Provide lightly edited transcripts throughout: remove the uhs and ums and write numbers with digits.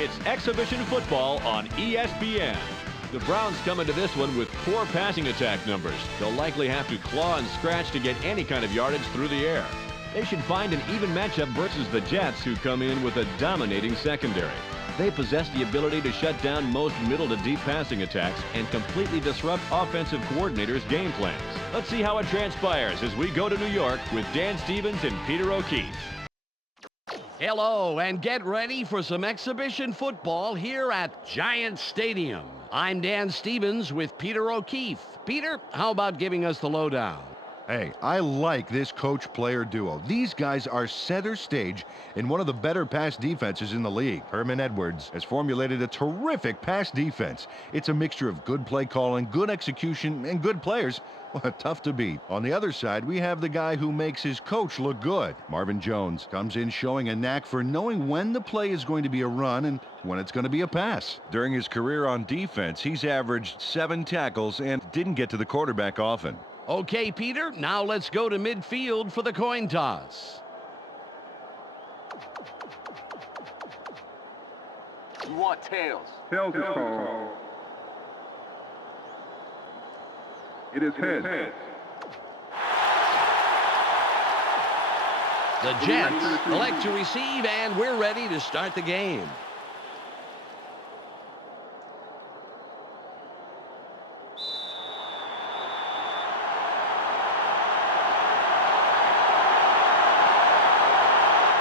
It's exhibition football on ESPN. The Browns come into this one with poor passing attack numbers. They'll likely have to claw and scratch to get any kind of yardage through the air. They should find an even matchup versus the Jets, who come in with a dominating secondary. They possess the ability to shut down most middle to deep passing attacks and completely disrupt offensive coordinators' game plans. Let's see how it transpires as we go to New York with Dan Stevens and Peter O'Keefe. Hello, and get ready for some exhibition football here at Giant Stadium. I'm Dan Stevens with Peter O'Keefe. Peter, how about giving us the lowdown? Hey, I like this coach-player duo. These guys are center stage in one of the better pass defenses in the league. Herman Edwards has formulated a terrific pass defense. It's a mixture of good play calling, good execution, and good players. Well, tough to beat. On the other side, we have the guy who makes his coach look good. Marvin Jones comes in showing a knack for knowing when the play is going to be a run and when it's going to be a pass. During his career on defense, he's averaged 7 tackles and didn't get to the quarterback often. Okay, Peter, now let's go to midfield for the coin toss. You want tails? Tails is called. It is heads. The Jets elect to receive, and we're ready to start the game.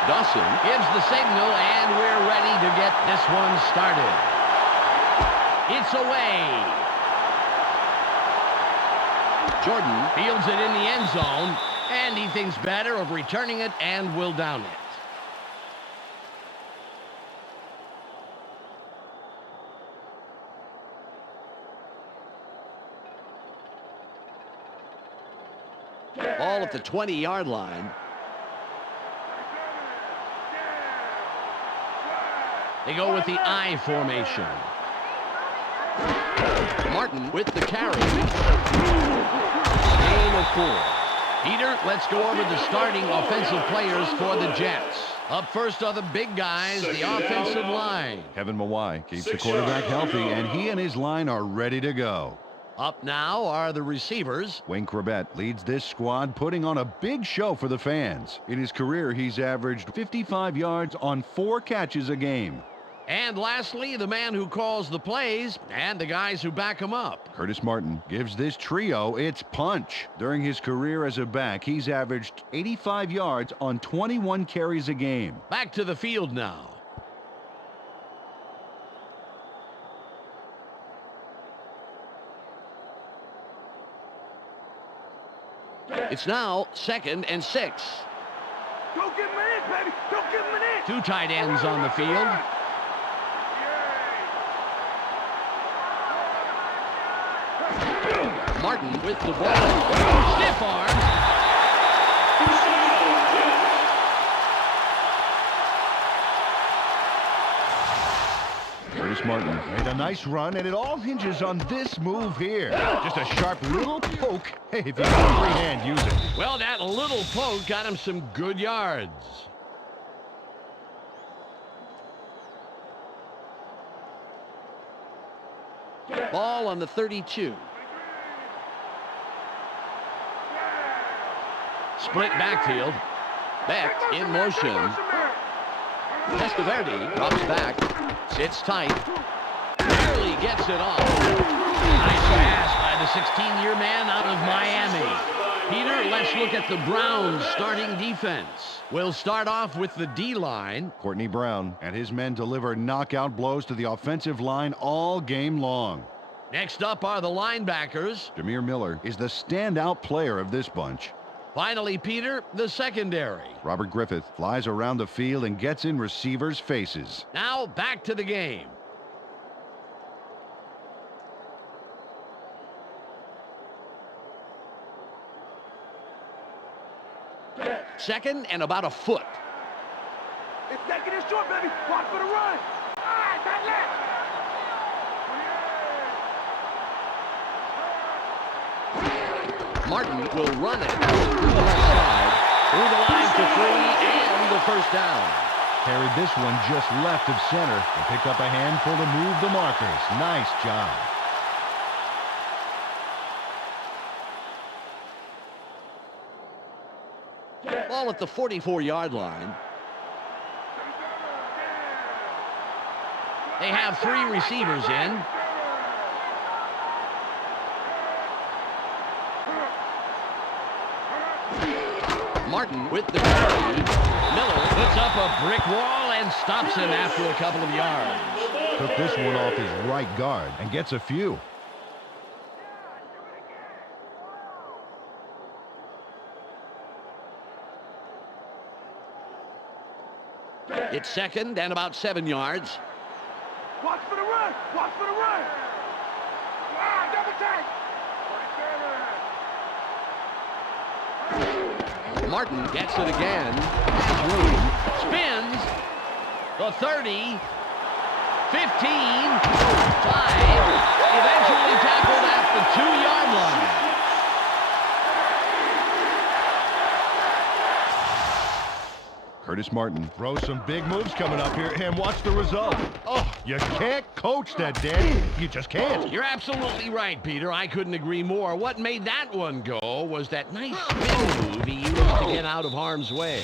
Dawson gives the signal, and we're ready to get this one started. It's away. Jordan fields it in the end zone, and he thinks better of returning it and will down it. Ball at the 20-yard line. They go with the I formation. Martin with the carry. Gain of 4. Peter, let's go over the starting offensive players for the Jets. Up first are the big guys, the offensive line. Kevin Mawai keeps the quarterback healthy, and he and his line are ready to go. Up now are the receivers. Wayne Corbett leads this squad, putting on a big show for the fans. In his career, he's averaged 55 yards on 4 catches a game. And lastly, the man who calls the plays and the guys who back him up. Curtis Martin gives this trio its punch. During his career as a back, he's averaged 85 yards on 21 carries a game. Back to the field now. It's now 2nd and 6. Don't give him an inch, baby. Don't give him an inch. 2 tight ends on the field. Martin with the ball. Stiff arm. Curtis Martin made a nice run, and it all hinges on this move here. Just a sharp little poke. Hey, if you got a free hand, use it. Well, that little poke got him some good yards. Ball on the 32. Split backfield. Beck in motion. Testaverde drops back. Sits tight. Barely gets it off. Nice pass by the 16-year man out of Miami. Peter, let's look at the Browns' starting defense. We'll start off with the D-line. Courtney Brown and his men deliver knockout blows to the offensive line all game long. Next up are the linebackers. Jameer Miller is the standout player of this bunch. Finally, Peter, the secondary. Robert Griffith flies around the field and gets in receivers' faces. Now back to the game. Second and about a foot. It's taking it short, baby. Watch for the run. All right, that left. Martin will run it to the left side, through the line to 3, and the first down. Carried this one just left of center and picked up a handful to move the markers. Nice job. Ball at the 44-yard line. They have 3 receivers in. Martin with the carry. Miller puts up a brick wall and stops him after a couple of yards. Took this one off his right guard and gets a few. It's second and about 7 yards. Watch for the run! Watch for the run! Ah, double tight! Martin gets it again. Has room. Spins. The 30. 15. 5. Eventually tackled at the 2-yard line. Curtis Martin throws some big moves coming up here, and watch the result. Oh, you can't coach that, Dan. You just can't. You're absolutely right, Peter. I couldn't agree more. What made that one go was that nice spin move he used to get out of harm's way.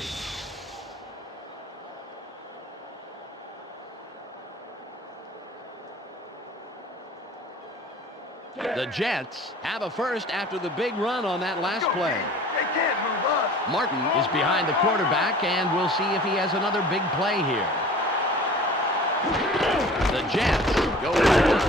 The Jets have a first after the big run on that last play. They can't move us. Martin is behind the quarterback, and we'll see if he has another big play here. The Jets go again.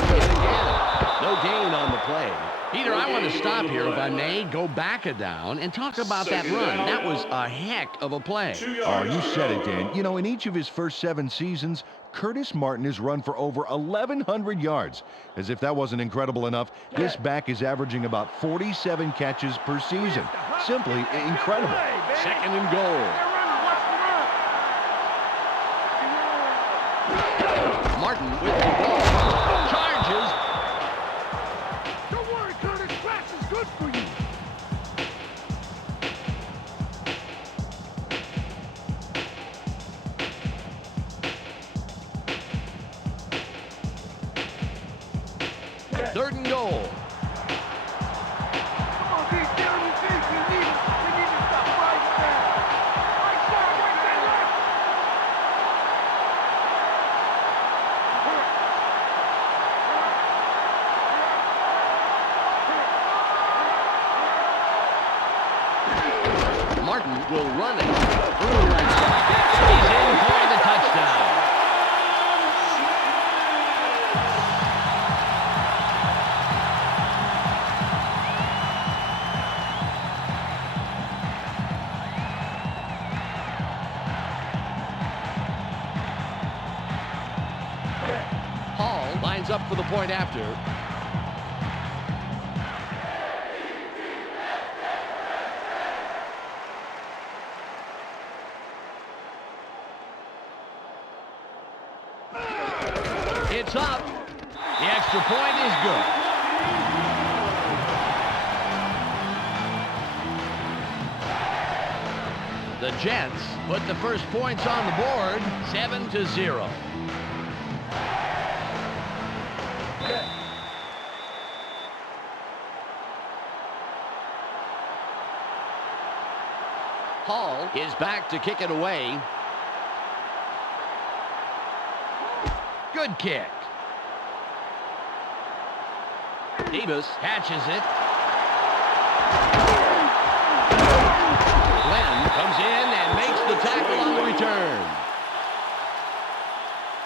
No gain on the play. Peter, I want to stop here, if I may, go back a down, and talk about that run. That was a heck of a play. Oh, you said it, Dan. You know, in each of his first 7 seasons, Curtis Martin has run for over 1,100 yards. As if that wasn't incredible enough, this back is averaging about 47 catches per season. Simply incredible. Second and goal. Martin with the ball. Charges. Don't worry, Curtis. Grass is good for you. Third and goal. Come on, beat down and deep. We need to stop right there. Right side, left. Martin will run it. He's in for the touchdown. Hall lines up for the point after. It's up. The extra point is good. The Jets put the first points on the board, 7-0. Hall is back to kick it away. Good kick. Davis catches it. Glenn comes in and makes the tackle on the return.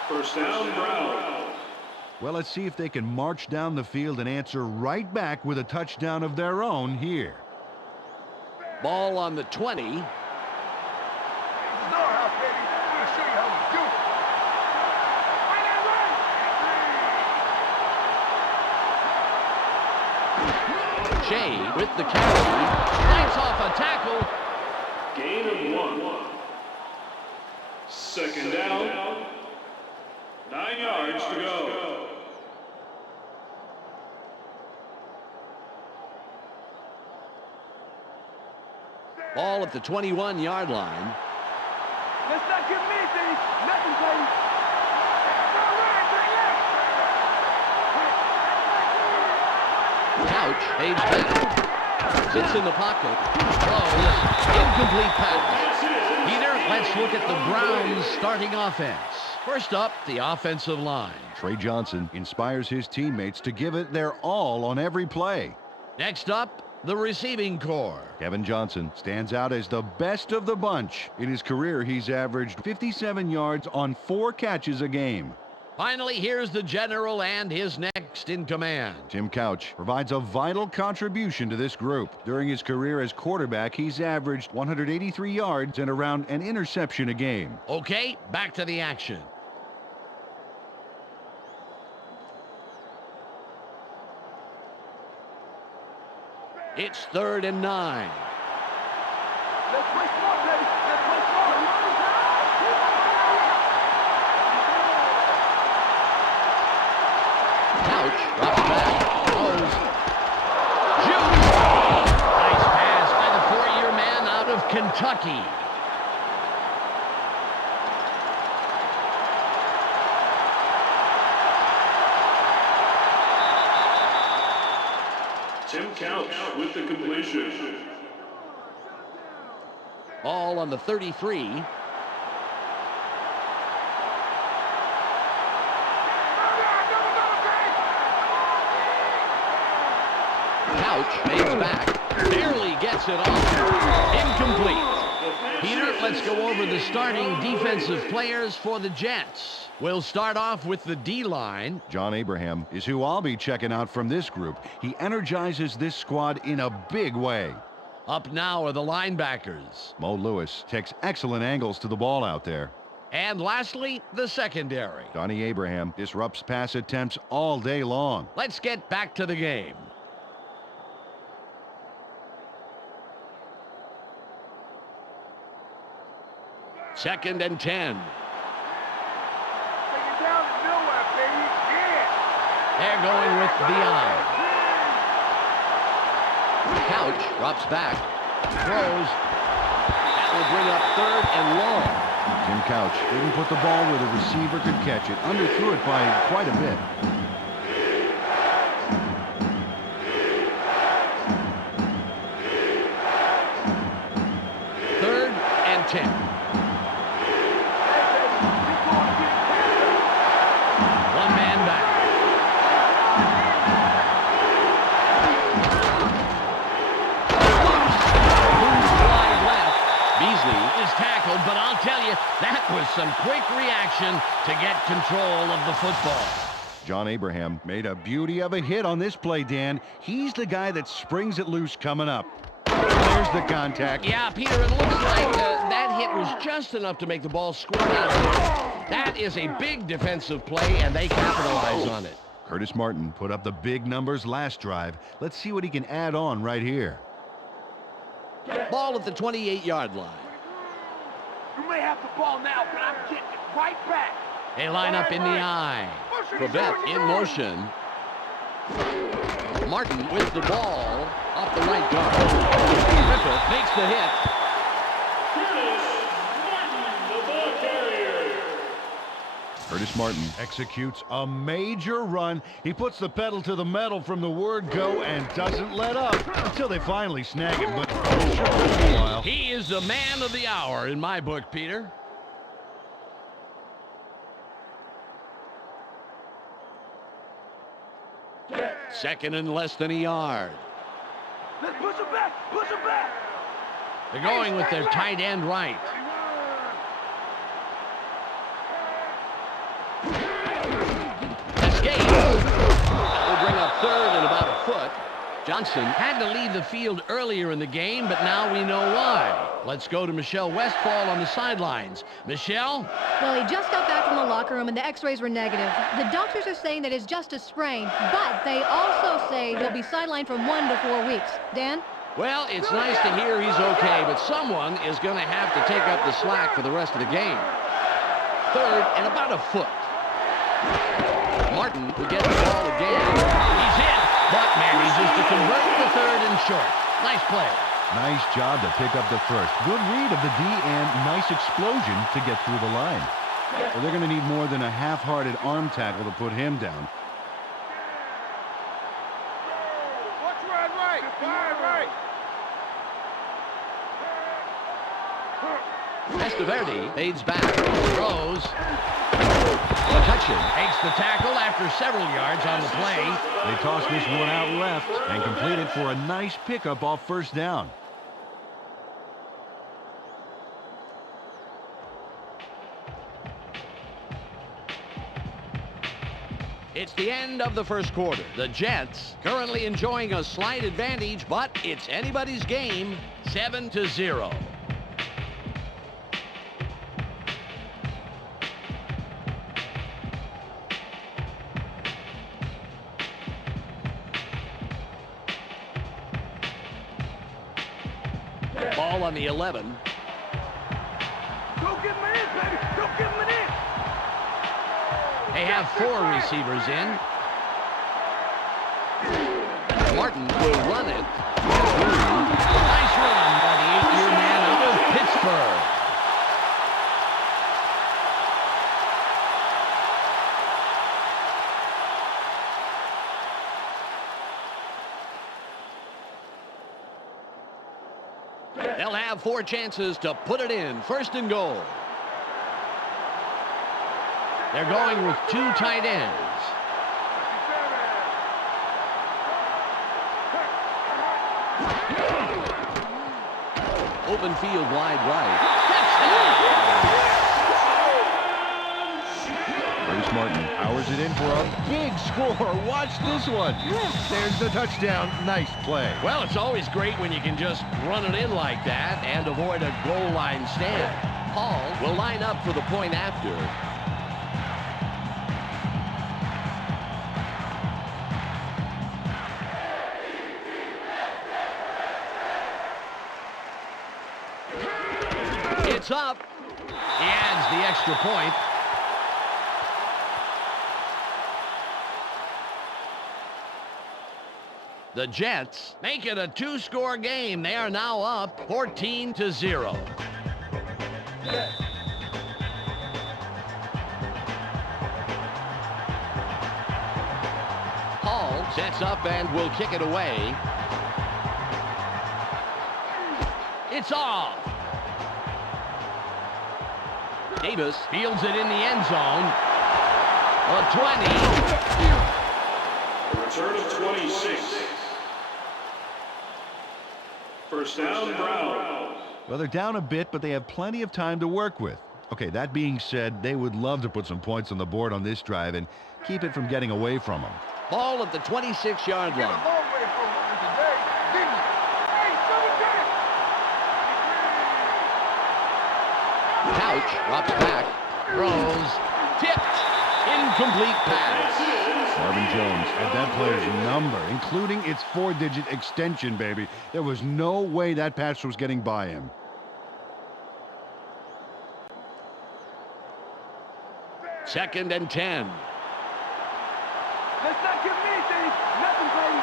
First down, Brown. Well, let's see if they can march down the field and answer right back with a touchdown of their own here. Ball on the 20. This is our house, baby. I'm going to show you how we do it. Shea with the carry. Lights off a tackle. Gain of 1. Second down. 9 yards to go. Ball at the 21-yard line. Let's not give me anything. Nothing, baby. Couch fades back. Sits in the pocket. Throws. Incomplete pass. Peter, let's look at the Browns' starting offense. First up, the offensive line. Trey Johnson inspires his teammates to give it their all on every play. Next up, the receiving corps. Kevin Johnson stands out as the best of the bunch. In his career, he's averaged 57 yards on 4 catches a game. Finally, here's the general and his next in command. Tim Couch provides a vital contribution to this group. During his career as quarterback, he's averaged 183 yards and around an interception a game. Okay, back to the action. It's 3rd and 9. Let's play smart, baby. Let's play smart. Couch drops back. Throws. Shoots. Nice pass by the 4-year man out of Kentucky. Tim Couch with the completion. All on the 33. Couch fades back. Barely gets it off. Incomplete. Peter, let's go over the starting defensive players for the Jets. We'll start off with the D-line. John Abraham is who I'll be checking out from this group. He energizes this squad in a big way. Up now are the linebackers. Mo Lewis takes excellent angles to the ball out there. And lastly, the secondary. Donnie Abraham disrupts pass attempts all day long. Let's get back to the game. Second and 10. Take it down to nowhere, baby. Yeah. They're going with the eye. Couch drops back. Throws. That will bring up 3rd and long. Tim Couch didn't put the ball where the receiver could catch it. Underthrew it by quite a bit. Third and 10. One man back. Moves wide left. Beasley is tackled, but I'll tell you, that was some quick reaction to get control of the football. John Abraham made a beauty of a hit on this play, Dan. He's the guy that springs it loose coming up. There's the contact. Yeah, Peter, it looks like that hit was just enough to make the ball squirt out of there. That is a big defensive play, and they capitalize on it. Curtis Martin put up the big numbers last drive. Let's see what he can add on right here. Ball at the 28-yard line. You may have the ball now, but I'm getting it right back. They line up in the eye. Quebec in motion. Martin with the ball off the right guard. Griffith makes the hit. Curtis Martin, the ball carrier. Curtis Martin executes a major run. He puts the pedal to the metal from the word go and doesn't let up until they finally snag him, but it sure took a while. He is the man of the hour in my book, Peter. Second and less than a yard. Let's push him back. Push him back. They're going with their tight end right. Escape. That will bring up 3rd and about a foot. Johnson had to leave the field earlier in the game, but now we know why. Let's go to Michelle Westfall on the sidelines. Michelle? Well, he just got back from the locker room and the x-rays were negative. The doctors are saying that it's just a sprain, but they also say he'll be sidelined from 1 to 4 weeks. Dan? Well, it's nice to hear he's okay, but someone is going to have to take up the slack for the rest of the game. 3rd and about a foot. Martin will get the ball again. He's hit, but manages to convert the 3rd and short. Nice play. Nice job to pick up the first. Good read of the D and nice explosion to get through the line. Well, they're going to need more than a half-hearted arm tackle to put him down. Watch right. Right. Testaverde fades back, throws. McCutcheon takes the tackle after several yards on the play. They toss this one out left and complete it for a nice pickup off first down. It's the end of the first quarter. The Jets currently enjoying a slight advantage, but it's anybody's game, 7-0. Ball on the 11. Go get him in, baby. Go get him in. They have 4 receivers in. Martin will run it. Nice run by the 8-year man out of Pittsburgh. They'll have 4 chances to put it in. First and goal. They're going with 2 tight ends. Open field wide right. Bruce Martin powers it in for a big score. Watch this one. There's the touchdown. Nice play. Well, it's always great when you can just run it in like that and avoid a goal line stand. Hall will line up for the point after. It's up. He adds the extra point. The Jets make it a 2-score game. They are now up 14-0. Hall sets up and will kick it away. It's off. Davis fields it in the end zone. A 20. Return of 26. First down, Browns. Well, they're down a bit, but they have plenty of time to work with. Okay, that being said, they would love to put some points on the board on this drive and keep it from getting away from them. Ball at the 26-yard Get a line. long way from him today, didn't you? Hey, Couch drops back. Throws. Tipped. Incomplete pass. Marvin Jones had that player's number, including its 4-digit extension, baby. There was no way that pass was getting by him. Second and 10. Let's not give him anything. Nothing, baby.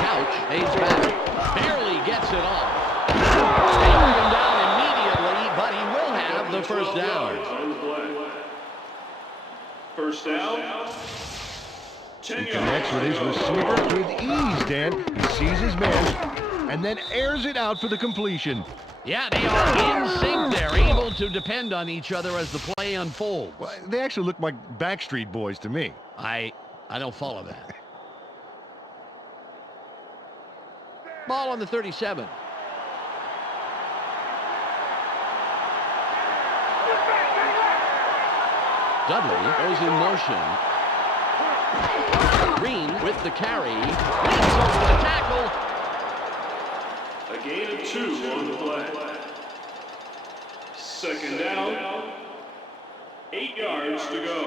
Couch fades back. Barely gets it off. Taking him down immediately, but he will have the first down. First down. 10 He connects with his receiver with ease, Dan. He sees his man and then airs it out for the completion. Yeah, they are in sync. They're able to depend on each other as the play unfolds. Well, they actually look like Backstreet Boys to me. I don't follow that. Ball on the 37. Dudley goes in motion. Green with the carry. Leads over the tackle. A gain of 2 on the play. Second down. 8 yards to go.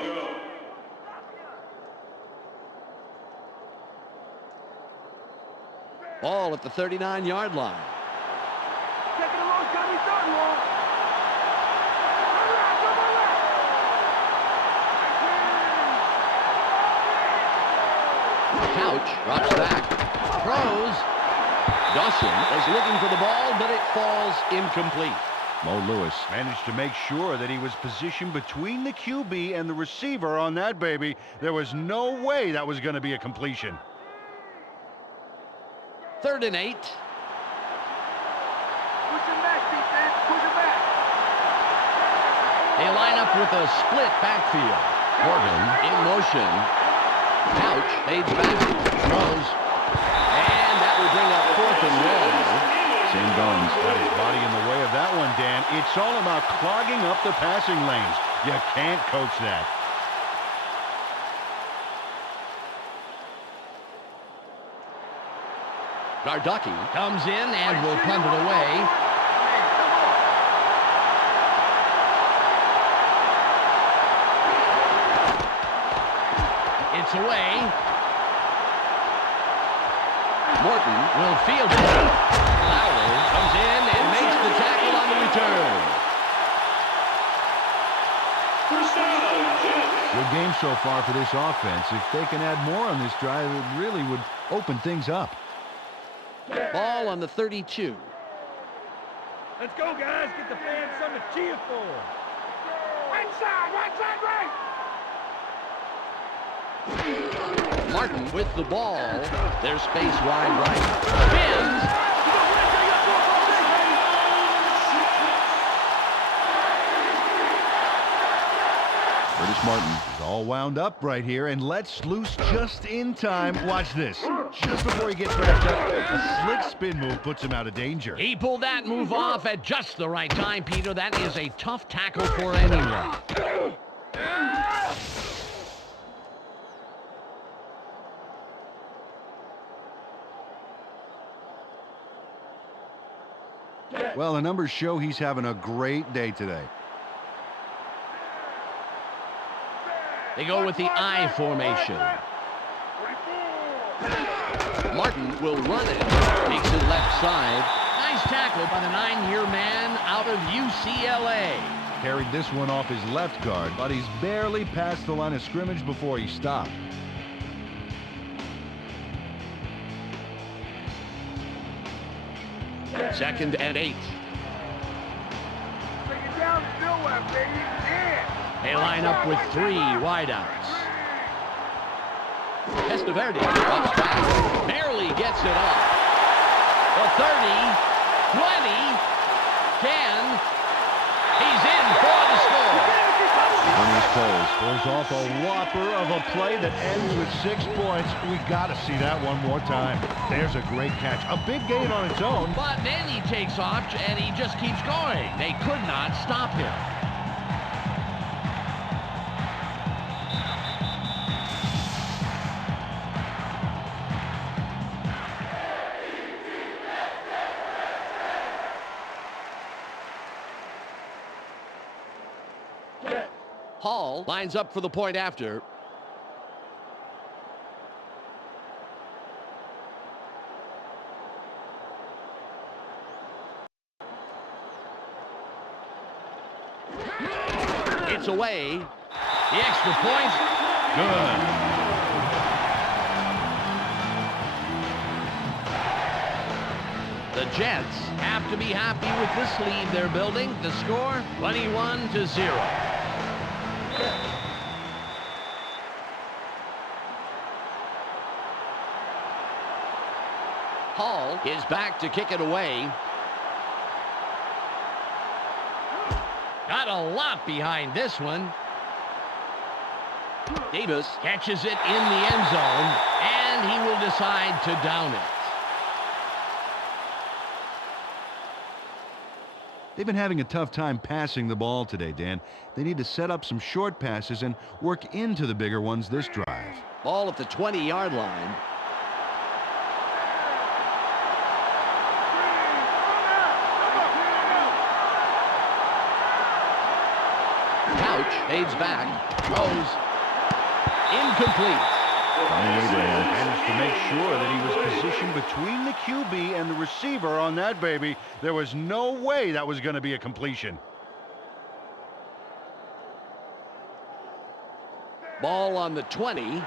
Ball at the 39-yard line. Second and long, Johnny, third and long. Couch drops back. Throws. Dawson is looking for the ball, but it falls incomplete. Mo Lewis managed to make sure that he was positioned between the QB and the receiver on that baby. There was no way that was going to be a completion. 3rd and 8. Push him back, defense. Push him back. They line up with a split backfield. Morgan in motion. Couch fades back. Throws. And that will bring up 4th and long. Sam Goins got his body in the way of that one, Dan. It's all about clogging up the passing lanes. You can't coach that. Gardocki comes in and will punt it away. It's away. Morton will field it. Lowell comes in and makes the tackle on the return. First down, Jets. Good game so far for this offense. If they can add more on this drive, it really would open things up. Ball on the 32. Let's go, guys. Get the fans something to cheer for. Right side, right. Martin with the ball. There's space wide right. Spins. Curtis Martin is all wound up right here and lets loose just in time. Watch this. Just before he gets wrapped up, a slick spin move puts him out of danger. He pulled that move off at just the right time, Peter. That is a tough tackle for anyone. Well, the numbers show he's having a great day today. They go with the I formation. Martin will run it. Takes it left side. Nice tackle by the 9-year man out of UCLA. Carried this one off his left guard, but he's barely past the line of scrimmage before he stopped. Second and 8. Take it down the field, baby. Yeah. They line up with 3 wideouts. Testaverde drops back. Barely gets it off. The 30, 20, 10. He's in for the score. Ernest Coles pulls off a whopper of a play that ends with 6 points. We got to see that one more time. There's a great catch. A big gain on its own. But then he takes off and he just keeps going. They could not stop him. Hall lines up for the point after. It's away. The extra point. Good. The Jets have to be happy with this lead they're building. The score, 21-0. Hall is back to kick it away. Got a lot behind this one. Davis catches it in the end zone, and he will decide to down it. They've been having a tough time passing the ball today, Dan. They need to set up some short passes and work into the bigger ones this drive. Ball at the 20-yard line. Couch fades back, throws, incomplete. Tommy Abraham managed to make sure that he was positioned between the QB and the receiver on that baby. There was no way that was going to be a completion. Ball on the 20. Look at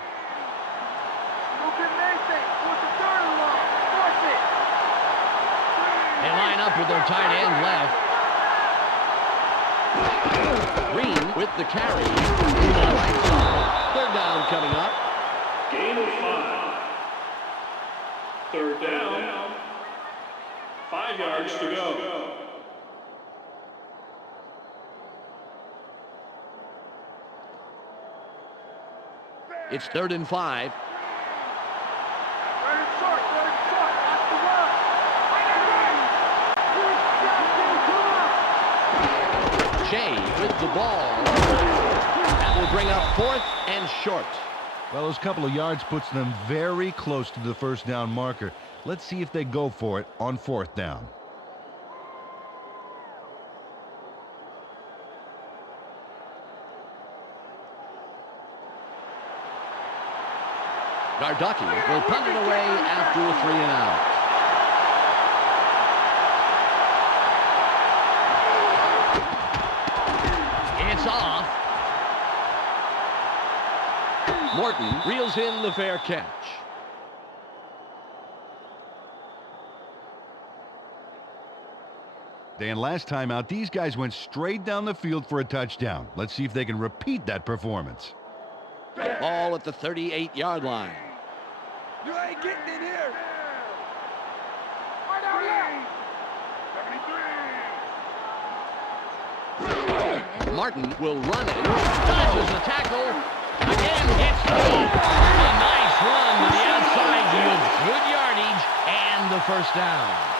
They line up with their tight end left. Green with the carry. Right side. Third down coming up. Gain of 5. Third down. 5 yards to go. It's 3rd and 5. Shea with the ball. That will bring up 4th and short. Well, those couple of yards puts them very close to the first down marker. Let's see if they go for it on 4th down. Garducki will punt it away after a 3 and out. It's off. Morton reels in the fair catch. Dan, last time out, these guys went straight down the field for a touchdown. Let's see if they can repeat that performance. Ball at the 38-yard line. You ain't getting in here. Martin will run it. Dodges the tackle. Again hits the ball. A nice run to the outside yields good yardage and the first down.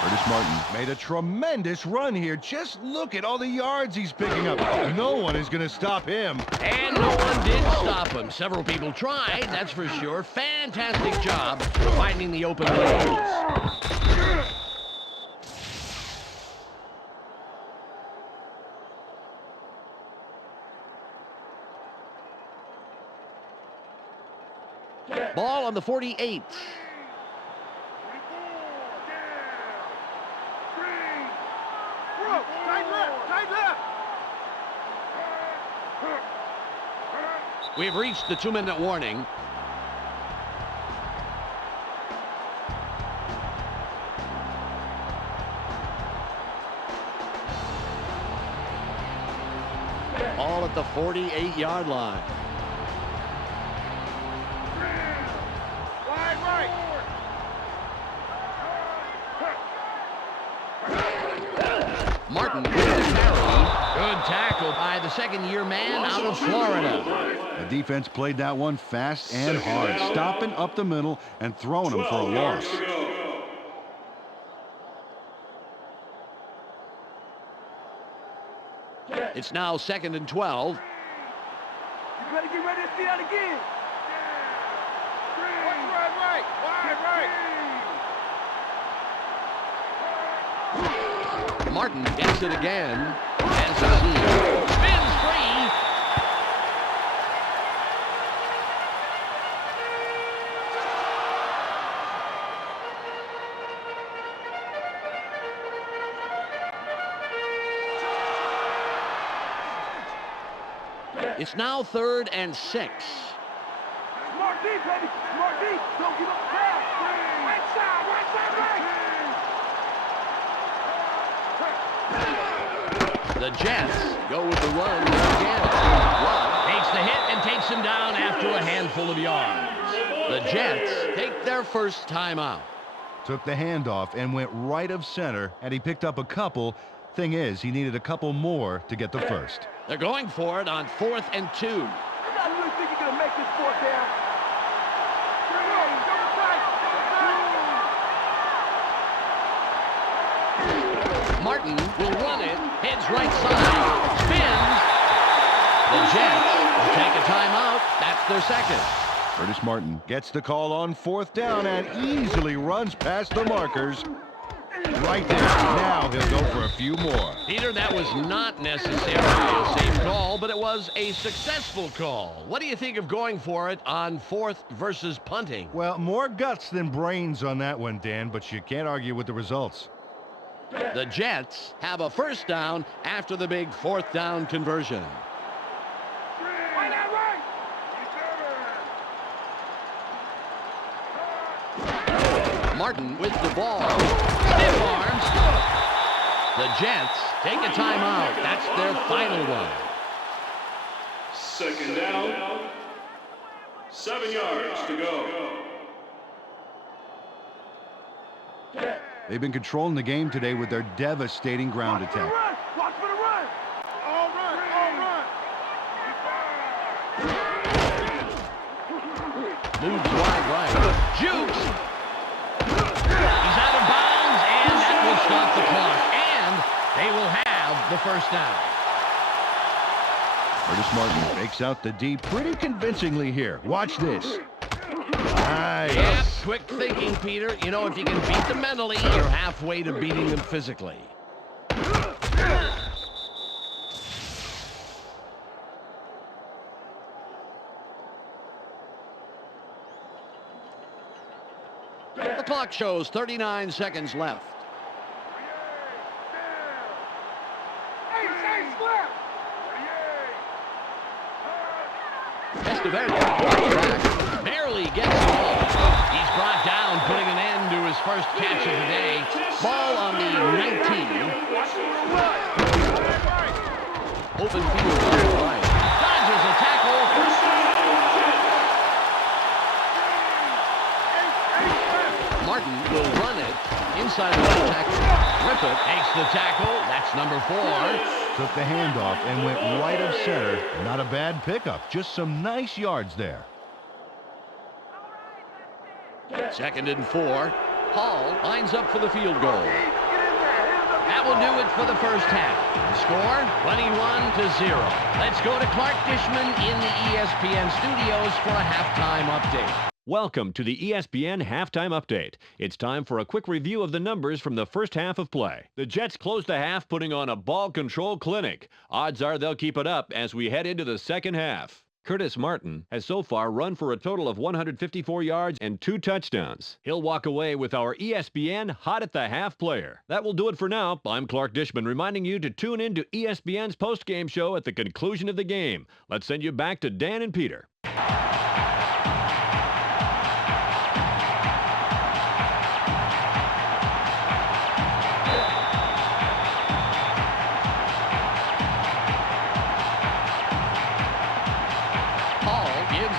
Curtis Martin made a tremendous run here. Just look at all the yards he's picking up. No one is going to stop him. And no one did stop him. Several people tried, that's for sure. Fantastic job finding the open lanes. Ball on the 48. We've reached the 2-minute warning. All at the 48-yard line. Wide right. Martin with the carry. Good tackle by the second-year man out of Florida. The defense played that one fast and hard, stopping up the middle and throwing them for a loss. It's now 2nd and 12. You better get ready to see that again. Wide right. Wide right. Martin gets it again. As he spins free. It's now 3rd and 6. More deep, baby. More deep. Don't give up the pass. Right side, right. The Jets go with the run again. Love takes the hit and takes him down after a handful of yards. The Jets take their first timeout. Took the handoff and went right of center, and he picked up a couple. Thing is, he needed a couple more to get the first. They're going for it on 4th and 2. I really think you're going to make this 4th down. Martin will run it, heads right side, spins. The Jets will take a timeout. That's their second. Curtis Martin gets the call on 4th down and easily runs past the markers. Right there. Now he'll go for a few more. Peter, that was not necessarily a safe call, but it was a successful call. What do you think of going for it on 4th versus punting? Well, more guts than brains on that one, Dan, but you can't argue with the results. The Jets have a first down after the big 4th down conversion. Martin with the ball. Stiff arms. The Jets take a timeout. That's their final one. Second down. 7 yards to go. They've been controlling the game today with their devastating ground attack. Watch for the run. All run. Moves wide right. Jukes. He's out of bounds, and that will stop the clock. And they will have the first down. Curtis Martin fakes out the D pretty convincingly here. Watch this. Nice. Yep, quick thinking, Peter. You know, if you can beat them mentally, you're halfway to beating them physically. The clock shows 39 seconds left. Estevez barely gets it off. He's brought down, putting an end to his first catch of the day. Ball on the 19. Open field right. Dodges a tackle. Martin will run it inside the tackle. Rippett takes the tackle. That's number 4. Took the handoff and went right of center. Not a bad pickup. Just some nice yards there. 2nd and 4. Hall lines up for the field goal. That will do it for the first half. The score, 21-0. Let's go to Clark Dishman in the ESPN studios for a halftime update. Welcome to the ESPN Halftime Update. It's time for a quick review of the numbers from the first half of play. The Jets closed the half putting on a ball control clinic. Odds are they'll keep it up as we head into the second half. Curtis Martin has so far run for a total of 154 yards and 2 touchdowns. He'll walk away with our ESPN Hot at the Half player. That will do it for now. I'm Clark Dishman reminding you to tune in to ESPN's post-game show at the conclusion of the game. Let's send you back to Dan and Peter.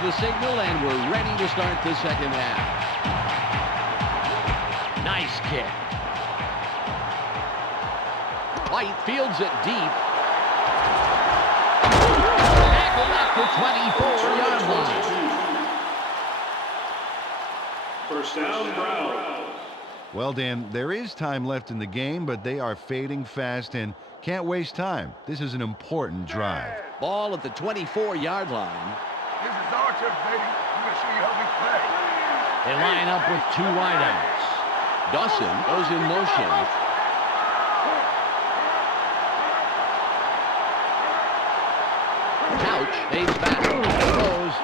The signal, and we're ready to start the second half. Nice kick. White fields it deep. Tackled at the 24-yard line. First down, Brown. Well, Dan, there is time left in the game, but they are fading fast and can't waste time. This is an important drive. Ball at the 24-yard line. This is our turn, baby. I'm going to show you how we play. They line up with 2 wideouts. Dawson goes in motion. Couch fades back. Throws.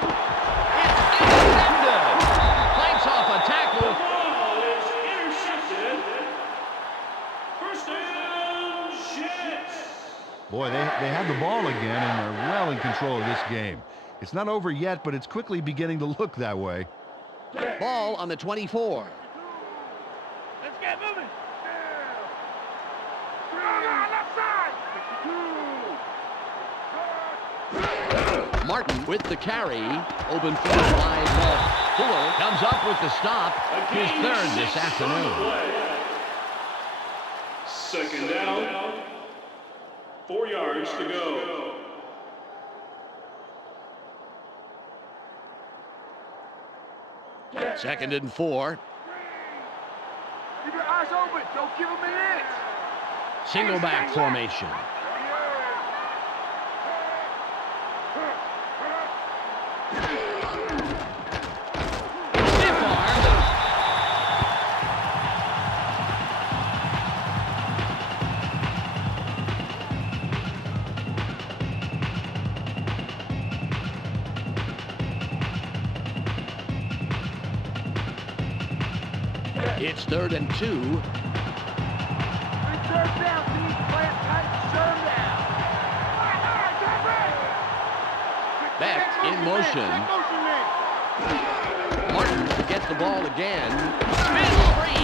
It's intercepted. Fights off a tackle. Ball is intercepted. First down, Jets. Boy, they have the ball again, and they're well in control of this game. It's not over yet, but it's quickly beginning to look that way. Ball on the 24. Let's get moving. Left side. Martin with the carry. Open field wide left. Fuller comes up with the stop. His 3rd this afternoon. Second down. 4 yards to go. 2nd and 4. Keep your eyes open. Don't give them an inch. Single back formation. Stiff arm. It's 3rd and 2. Third down, please. Play it tight. Third down. Beck in motion. Martin to get the ball again. Spins free.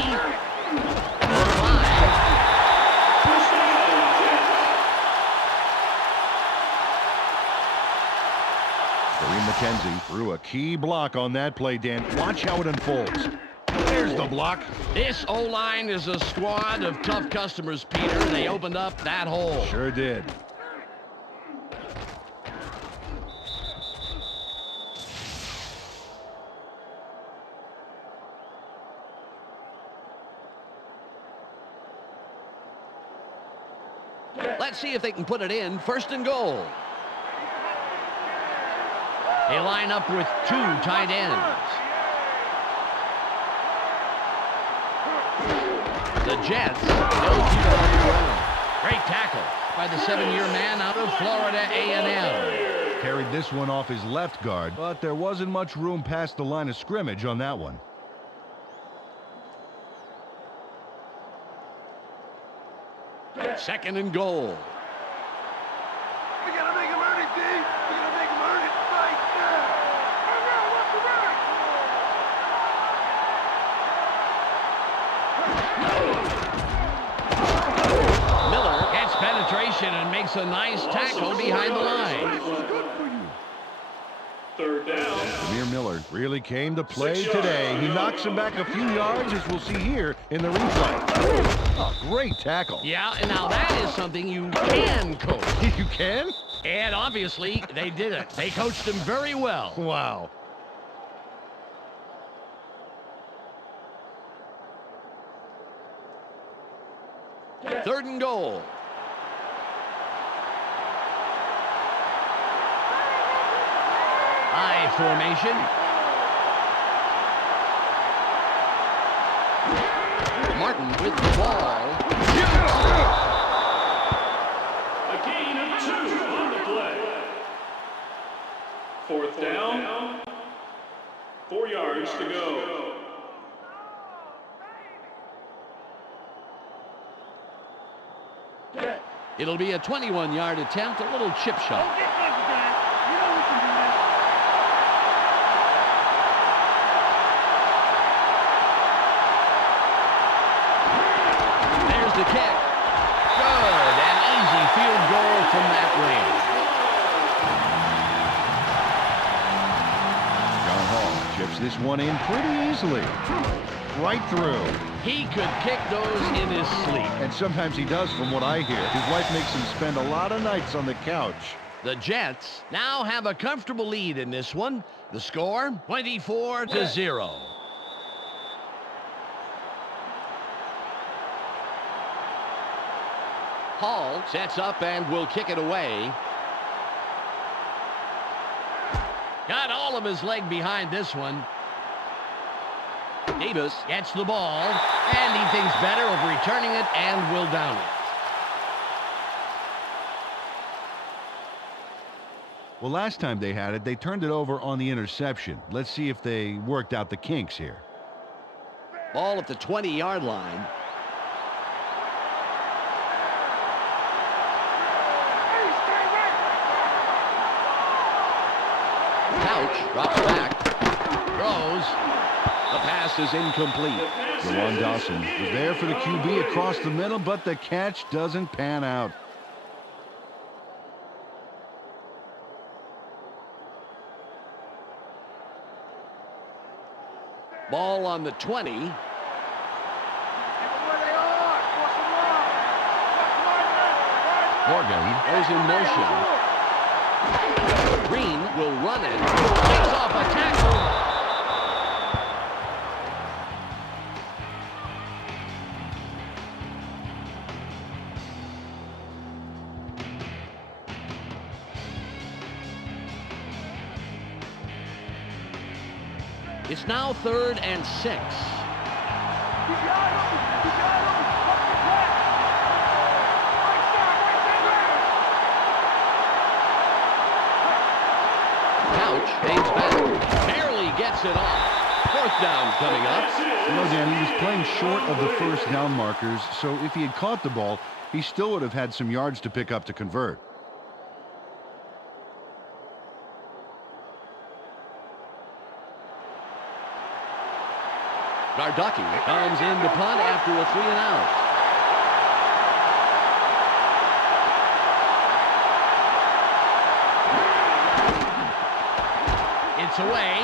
McKenzie threw a key block on that play, Dan. Watch how it unfolds. There's the block. This O-line is a squad of tough customers, Peter. They opened up that hole. Sure did. Let's see if they can put it in. First and goal. They line up with two tight ends. The Jets still keep it on the ground. Great tackle by the 7-year man out of Florida A&M. Carried this one off his left guard, but there wasn't much room past the line of scrimmage on that one. Second and goal. We gotta make him earn it, D. We gotta make him earn it right now. Miller gets penetration and makes a nice tackle behind the line. Third down. Amir Miller really came to play today. He knocks him back a few yards, as we'll see here in the replay. Oh, great tackle. Yeah, and now that is something you can coach. You can? And obviously, they did it. They coached him very well. Wow. Third and goal. I formation. Martin with the ball. A gain of 2 on the play. Fourth down. 4 yards to go. It'll be a 21-yard attempt, a little chip shot. Don't get close, guys. You know we can do that. There's the kick. Good. An easy field goal from that range. John Hall chips this one in pretty easily. Right through. He could kick those in his sleep. And sometimes he does, from what I hear. His wife makes him spend a lot of nights on the couch. The Jets now have a comfortable lead in this one. The score, 24-0. Hall sets up and will kick it away. Got all of his leg behind this one. Davis gets the ball, and he thinks better of returning it and will down it. Well, last time they had it, they turned it over on the interception. Let's see if they worked out the kinks here. Ball at the 20-yard line. Couch drops back, throws. The pass is incomplete. Jawan Dawson was there for the QB across the middle, but the catch doesn't pan out. Ball on the 20. Where they are. Force them up. Morgan goes in motion. Green will run it. Takes off a tackle. It's now 3rd and 6. Couch fades back. Barely gets it off. 4th down coming up. You know, Dan, he was playing short of the first down markers, so if he had caught the ball, he still would have had some yards to pick up to convert. Garducki comes in to punt after a 3-and-out. It's away.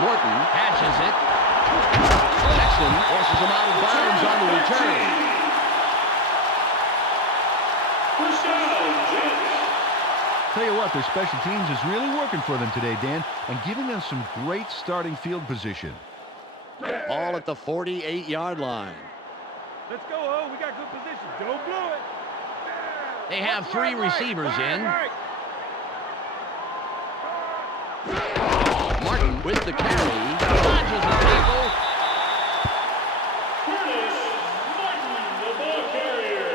Morton catches it. Sexton forces him out of bounds on the return. First down, Jets. Tell you what, their special teams is really working for them today, Dan, and giving them some great starting field position. All at the 48-yard line. Let's go, Ho. We got good position. Don't blow it. They have three receivers in. Martin with the carry. Dodges the tackle. Curtis Martin, the ball carrier.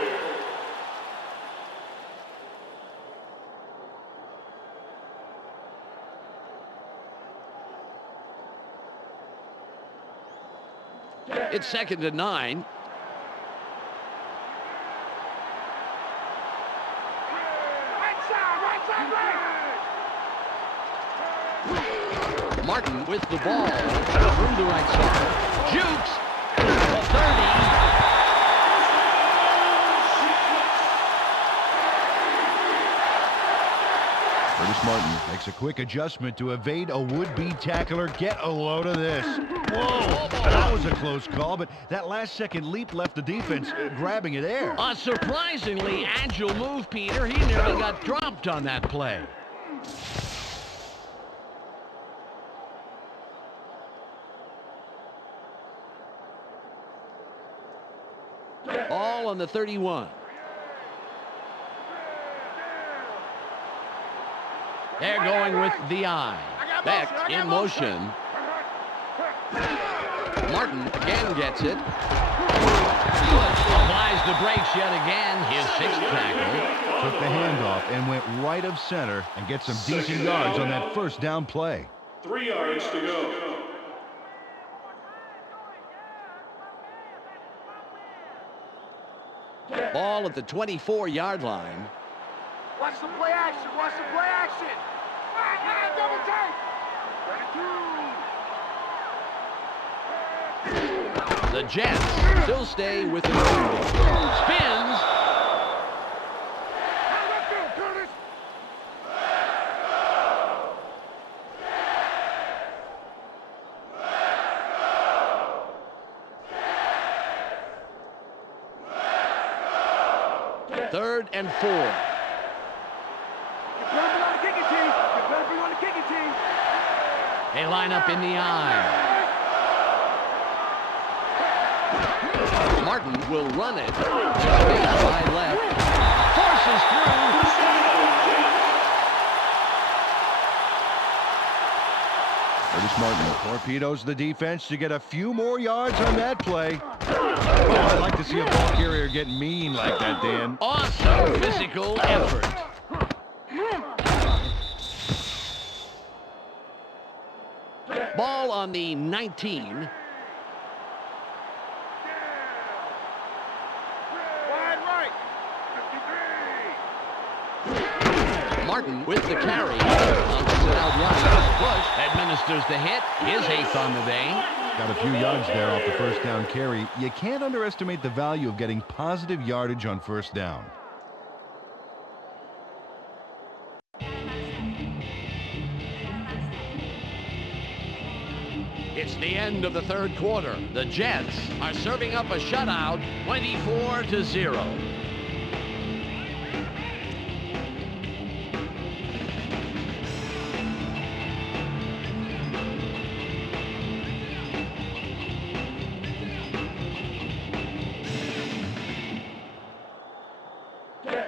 It's 2nd and 9. Martin with the ball through the right side. Jukes the 30. Curtis Martin makes a quick adjustment to evade a would-be tackler. Get a load of this. Whoa, that was a close call, but that last-second leap left the defense grabbing at air. A surprisingly agile move, Peter. He nearly got dropped on that play. All on the 31. They're going with the eye. Beck in motion. Martin again gets it. Applies the brakes yet again. His 6th tackle. Took the handoff and went right of center and get some decent yards on that first down play. 3 yards to go. Ball at the 24-yard line. Watch the play action. Watch the play action. Double take. The Jets still stay with the lead. Spins. Third and 4. They line up in the eye. Martin will run it. Side left. Forces through. Curtis Martin torpedoes the defense to get a few more yards on that play. Oh, I'd like to see a ball carrier get mean like that, Dan. Awesome physical effort. Ball on the 19. Martin with the carry. Knocks it out right. Bush administers the hit. His 8th on the day. Got a few yards there off the first down carry. You can't underestimate the value of getting positive yardage on first down. It's the end of the 3rd quarter. The Jets are serving up a shutout, 24-0.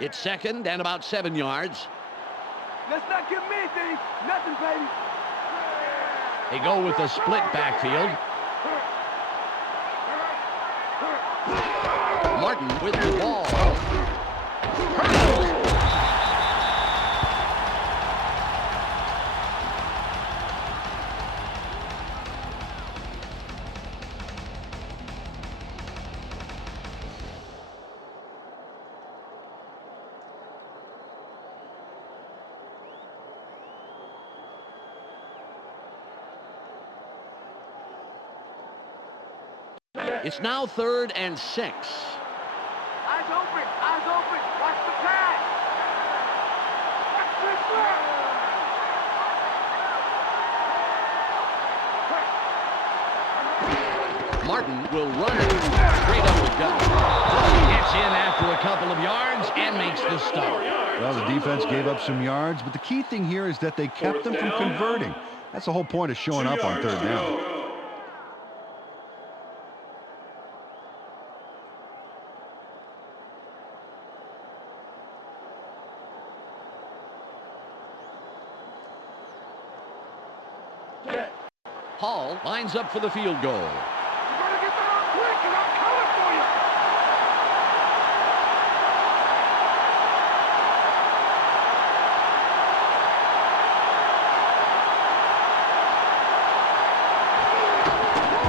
It's 2nd and about 7 yards. Let's not give me anything. Nothing, baby. They go with a split backfield. Martin with the ball. Hurls. It's now 3rd and 6. Eyes open, eyes open. Watch the pass. Martin will run it straight up the gut. Gets in after a couple of yards and makes the stop. Well, the defense gave up some yards, but the key thing here is that they kept them from converting. That's the whole point of showing up on 3rd down. Hall lines up for the field goal. You better get that out quick, and I'm coming for you.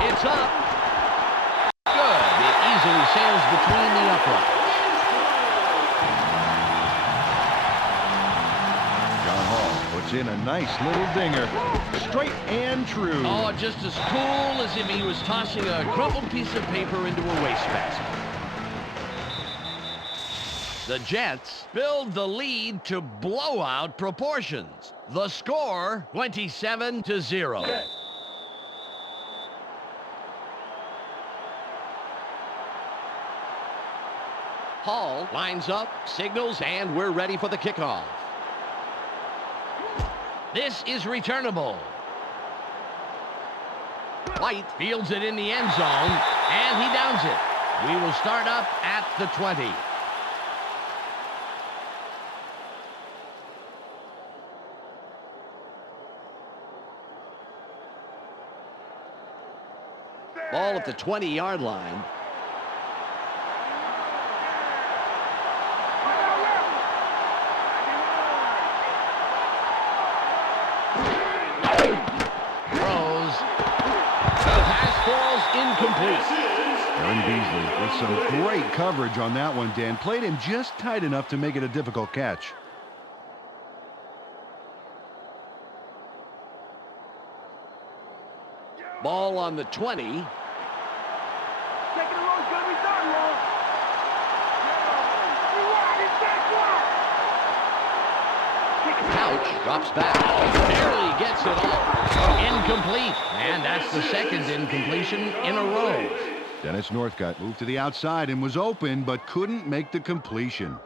It's up. Good. It easily sails between the uprights. John Hall puts in a nice little dinger. Straight and true. Oh, just as cool as if he was tossing a crumpled piece of paper into a wastebasket. The Jets build the lead to blowout proportions. The score, 27-0. Hall lines up, signals, and we're ready for the kickoff. This is returnable. White fields it in the end zone, and he downs it. We will start up at the 20. Ball at the 20-yard line. Incomplete. Aaron Beasley with some great coverage on that one, Dan. Played him just tight enough to make it a difficult catch. Ball on the 20. Taking the road's gonna be done, Ron. Couch drops back. Barely gets it off. Incomplete. And that's the second incompletion in a row. Dennis Northcutt moved to the outside and was open, but couldn't make the completion.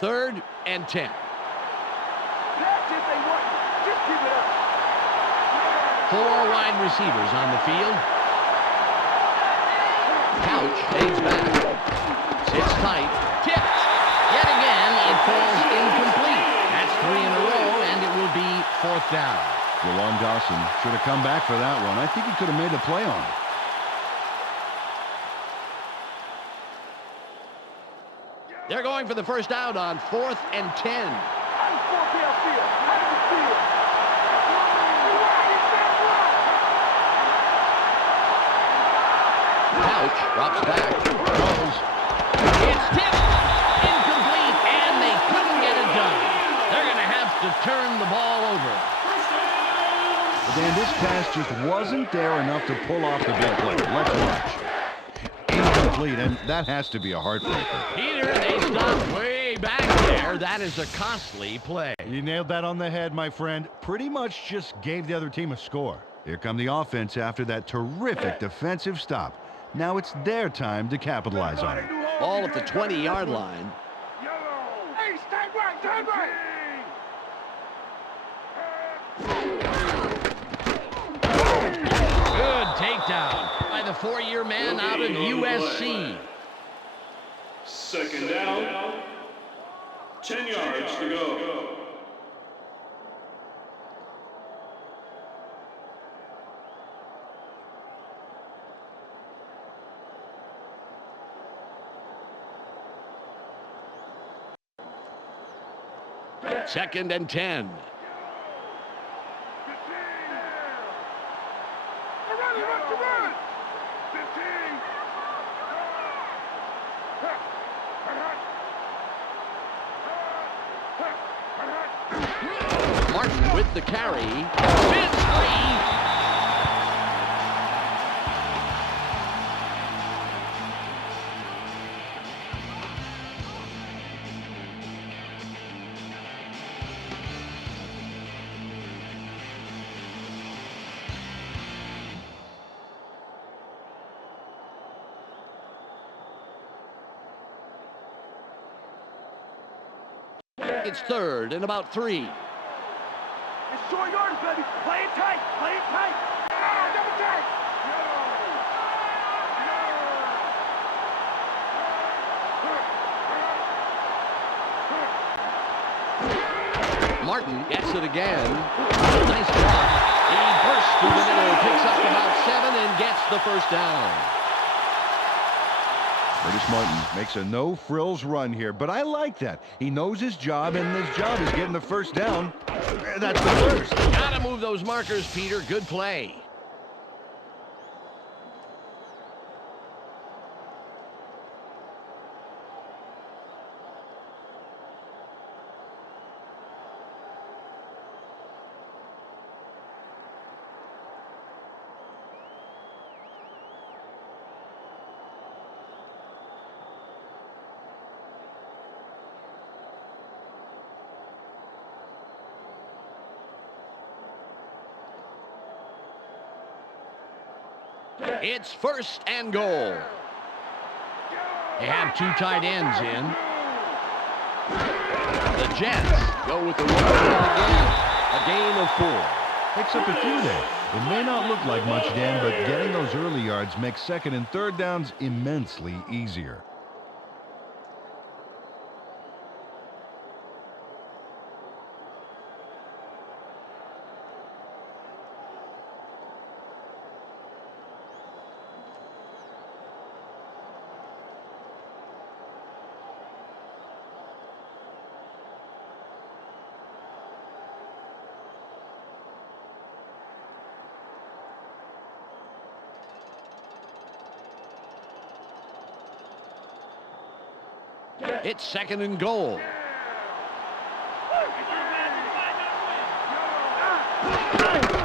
Third and 10. That's it they want. Just give it up. 4 wide receivers on the field. Couch fades back. Sits tight. Tipped. Yet again, it falls incomplete. That's 3 in a row, and it will be 4th down. Jawan Dawson should have come back for that one. I think he could have made a play on it. They're going for the first out on 4th and 10. How does 4 feel? How does it feel? Couch drops back. Throws. It's tipped. Incomplete, and they couldn't get it done. They're going to have to turn the ball over. But Dan, this pass just wasn't there enough to pull off the big play. Let's watch. Incomplete, and that has to be a heartbreaker. Peter, they stopped way back there. That is a costly play. You nailed that on the head, my friend. Pretty much just gave the other team a score. Here come the offense after that terrific defensive stop. Now it's their time to capitalize on it. Ball at the 20-yard line. Hey, stand right, stand right. Good takedown by the 4-year man out of USC. 2nd down. 10 yards to go. Second and 10. Run. 15. Martin with the carry. Spins free. It's third and about 3. It's short yardage, baby. Play it tight. Play it tight. Double tight. Martin gets it again. Nice block. He bursts through the middle, picks up about 7, and gets the first down. Curtis Martin makes a no-frills run here, but I like that. He knows his job, and his job is getting the first down. That's the first. Gotta move those markers, Peter. Good play. It's first and goal. They have 2 tight ends in. The Jets go with the run again. A gain of 4. Picks up a few there. It may not look like much, Dan, but getting those early yards makes second and third downs immensely easier. It's second and goal.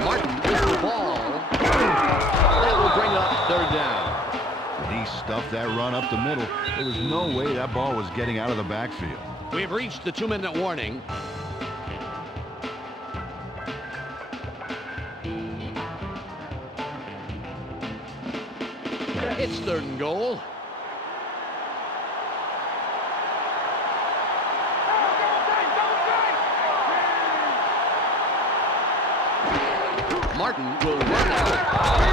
Martin with the ball. That will bring up third down. He stuffed that run up the middle. There was no way that ball was getting out of the backfield. We've reached the 2-minute warning. It's third and goal. Martin will run out.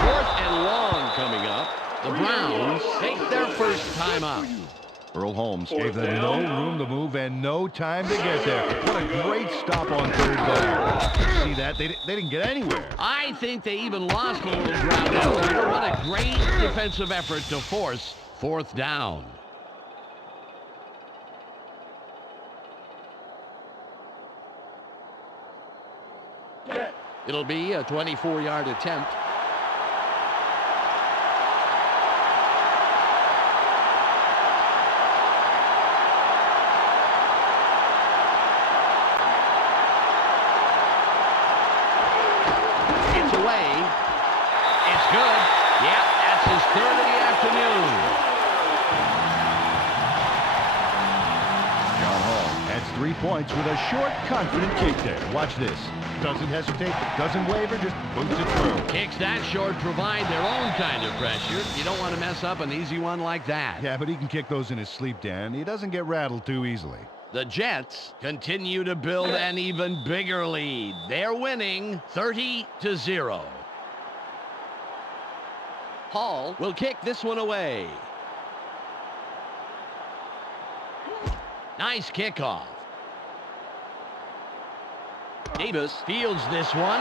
4th and long coming up. The Browns take their first timeout. Earl Holmes gave them no room to move and no time to get there. What a great stop on third down. See that? They didn't get anywhere. I think they even lost a little ground out here. What a great defensive effort to force 4th down. It'll be a 24-yard attempt. It's away. It's good. Yep, that's his 3rd of the afternoon. John Hall adds 3 points with a short, confident kick there. Watch this. Doesn't hesitate, doesn't waver, just boots it through. Kicks that short provide their own kind of pressure. You don't want to mess up an easy one like that. Yeah, but he can kick those in his sleep, Dan. He doesn't get rattled too easily. The Jets continue to build an even bigger lead. They're winning 30-0. Hall will kick this one away. Nice kickoff. Davis fields this one.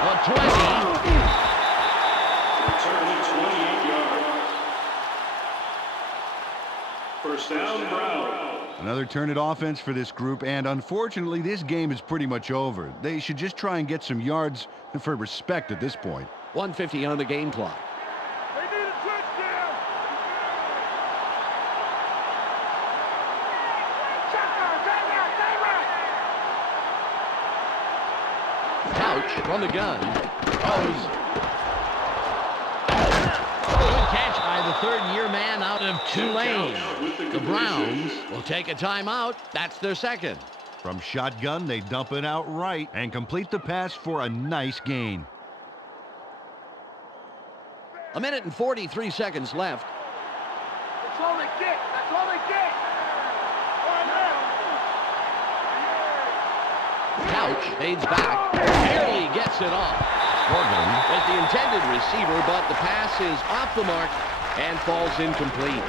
The 20. Return to 28 yards. First down, Brown. Another turn at offense for this group, and unfortunately, this game is pretty much over. They should just try and get some yards for respect at this point. 1:50 on the game clock. They need a touchdown. Couch from the gun. Throws. Good catch by the third-year man out of Tulane. The Browns will take a timeout. That's their second. From shotgun, they dump it out right and complete the pass for a nice gain. 1 minute and 43 seconds left. That's all they get. That's all they get. Couch fades back. Barely gets it off. Morgan was the intended receiver, but the pass is off the mark and falls incomplete.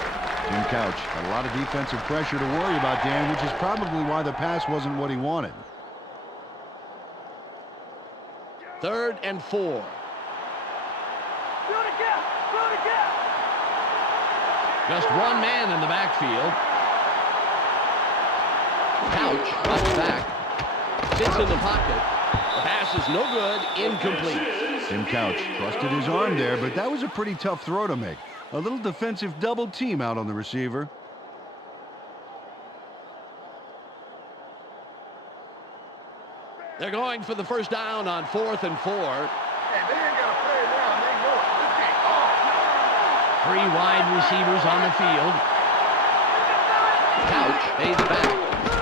Jim Couch had a lot of defensive pressure to worry about, Dan, which is probably why the pass wasn't what he wanted. 3rd and 4. Just one man in the backfield. Couch drops back. Sits in the pocket. The pass is no good. Incomplete. Jim Couch trusted his arm there, but that was a pretty tough throw to make. A little defensive double team out on the receiver. They're going for the first down on 4th and 4. Hey, they ain't got to play it now. They know it. Three wide receivers on the field. Couch fades back.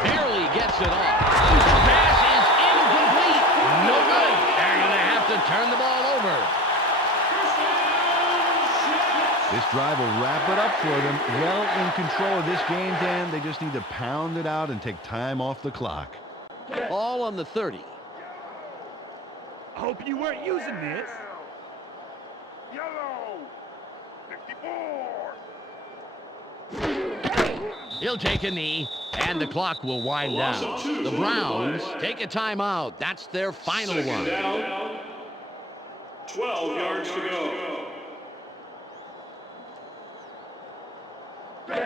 Barely gets it off. The pass is incomplete. No good. They're going to have to turn the ball over. This drive will wrap it up for them. Well in control of this game, Dan. They just need to pound it out and take time off the clock. All on the 30. I hope you weren't using this. Yellow. 54. He'll take a knee, and the clock will wind down. The Browns take a timeout. That's their final Second one. down, 12 yards to go.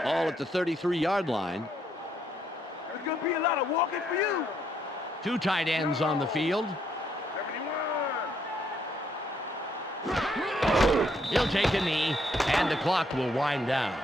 All at the 33-yard line. There's going to be a lot of walking for you. Two tight ends on the field. 71. He'll take a knee, and the clock will wind down.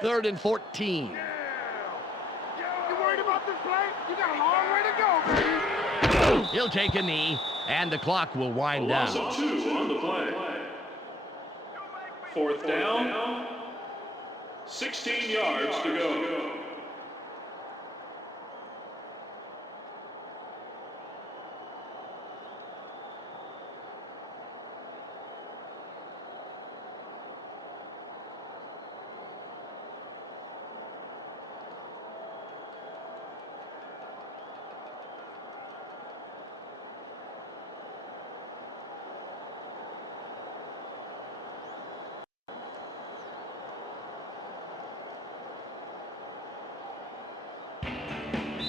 Third and 14. You worried about this play? You got a long way to go, baby. He'll take a knee, and the clock will wind down. Loss of 2 on the play. 4th down, 16 yards to go.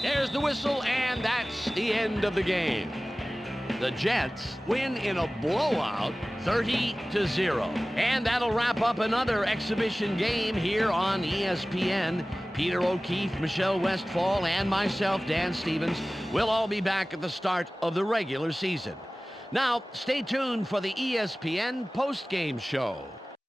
There's the whistle, and that's the end of the game. The Jets win in a blowout, 30-0. And that'll wrap up another exhibition game here on ESPN. Peter O'Keefe, Michelle Westfall, and myself, Dan Stevens, will all be back at the start of the regular season. Now, stay tuned for the ESPN postgame show.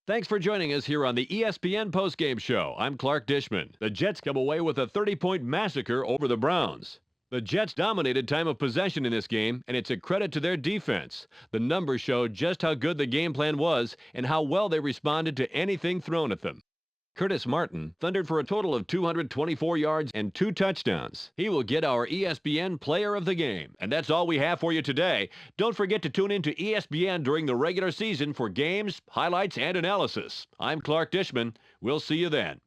Thanks for joining us here on the ESPN postgame show. I'm Clark Dishman. The Jets come away with a 30-point massacre over the Browns. The Jets dominated time of possession in this game, and it's a credit to their defense. The numbers show just how good the game plan was and how well they responded to anything thrown at them. Curtis Martin thundered for a total of 224 yards and 2 touchdowns. He will get our ESPN Player of the Game. And that's all we have for you today. Don't forget to tune in to ESPN during the regular season for games, highlights, and analysis. I'm Clark Dishman. We'll see you then.